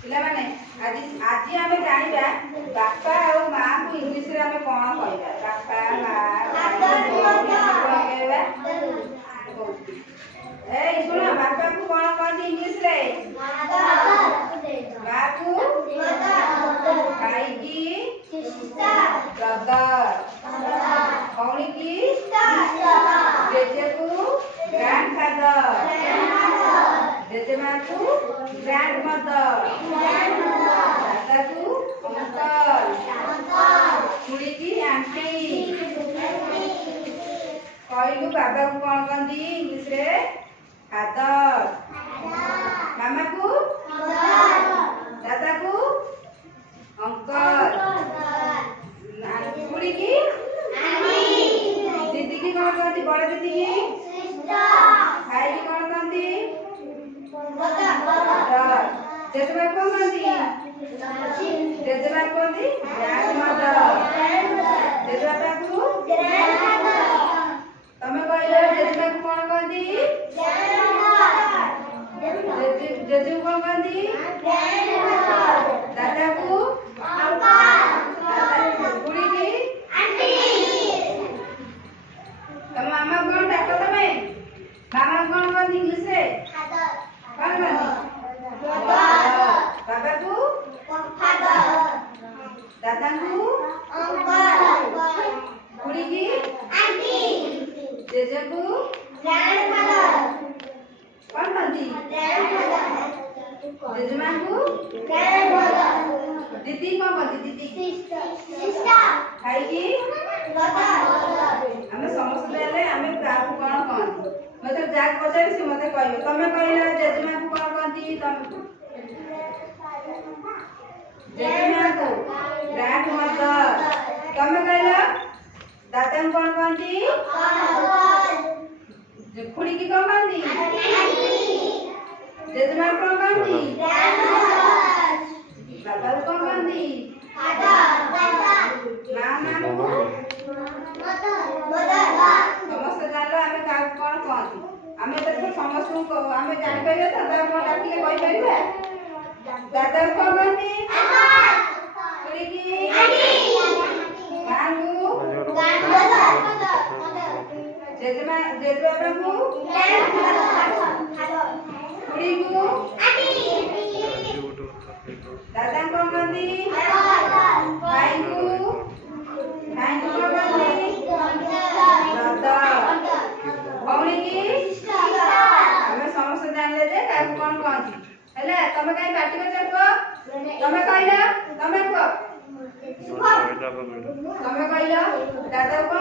ପିଲାମାନେ ଆଜି ଆମେ ଜାଣିବା ବାପା ଆଉ ମାଙ୍କୁ ଇଂଲିଶରେ ଆମେ କ'ଣ କହିବା। ବାପା ମା ଶୁଣ, ବାପାକୁ କ'ଣ କହନ୍ତି ଇଂଲିଶରେ? ମାକୁ ଭାଇକି ବ୍ରଦର, ଭଉଣୀକି ଜେଜେକୁ ଗ୍ରାଣ୍ଡଫାଦର, ଜେଜେମାକୁ ଗ୍ରାଣ୍ଡମଦର, ଦାଦାକୁ ଅଙ୍କଲ, ଖୁଡ଼ୀକି ଆଣ୍ଟି। କହିଲୁ ବାବାକୁ କ'ଣ କହନ୍ତି ଇଂଲିଶରେ? ଫାଦର, ମାମାକୁ ଦାଦାକୁ ଅଙ୍କଲ, ଖୁଡ଼ୀକି ଦିଦିକି କ'ଣ କହନ୍ତି? ବଡ଼ ଦିଦିକି ଭାଇକି କ'ଣ କହନ୍ତି? ଜେଜେମା କ'ଣ କହନ୍ତି? ଜେଜେମା କହନ୍ତି ଗ୍ରାଣ୍ଡମଦର, ଜେଜେବାପାକୁ ତମେ କହିଲ ଜେଜେମାକୁ କ'ଣ କହନ୍ତି? ଜେଜେକୁ କ'ଣ କହନ୍ତି? ଦାଦାକୁ ଖୁଡ଼ୀକି ତମ ମାମା କ'ଣ ଡାକ? ତମେ ମାମାକୁ କ'ଣ କହନ୍ତି ଇଂଲିଶରେ? କ'ଣ କହନ୍ତି? ବାବାକୁ ଦାଦାକୁ ଖୁଡ଼ୀକି ଜେଜେକୁ କ'ଣ କହନ୍ତି? ଜେଜେମାକୁ ଦିଦି କ'ଣ କହନ୍ତି? ଦିଦି ଭାଇକି ଆମେ ସମସ୍ତେ ହେଲେ ଆମେ କାହାକୁ କ'ଣ କହନ୍ତି? ମତେ ଯାହାକୁ ପଚାରି ସେ ମତେ କହିବେ। ତମେ କହିଲ ଜେଜେମାକୁ କ'ଣ କହନ୍ତି? ଜେଜେମାକୁ ଗ୍ରାଣ୍ଡମଦର। ତମେ କହିଲ ଦାଦାଙ୍କୁ କ'ଣ କହନ୍ତି? ଖୁଡ଼ୀକି କ'ଣ କହନ୍ତି? ଜେଜେମାକୁ କ'ଣ କହନ୍ତି? ବାବାକୁ କ'ଣ କହନ୍ତି? ମାମାକୁ ସମସ୍ତେ ଜାଣିଲ ଆମେ କାହାକୁ କ'ଣ କହନ୍ତି। ଆମେ ଏଥର ସମସ୍ତଙ୍କୁ ଆମେ ଜାଣିପାରିବା। ଦାଦା କ'ଣ ଡାକିଲେ କହିପାରିବା? ଦାଦାକୁ କ'ଣ କହନ୍ତି? ଖୁଡ଼ୀକି ମାଙ୍କୁ ଜେଜେବାପାକୁ ଖୁଡ଼ୀକୁ ଦାଦାଙ୍କୁ କ'ଣ କହନ୍ତି? ଭାଇଙ୍କୁ କ'ଣ କହନ୍ତି? ବ୍ରଦର, ଭଉଣୀକି ଆମେ ସମସ୍ତେ ଜାଣିଲେ ଯେ କାହାକୁ କ'ଣ କହନ୍ତି। ହେଲା, ତମେ କାହିଁ ପାଟି କରୁଛ? କୁହ, ତମେ କହିଲ, ତମେ କୁହ, ତମେ କହିଲ ଦାଦାକୁ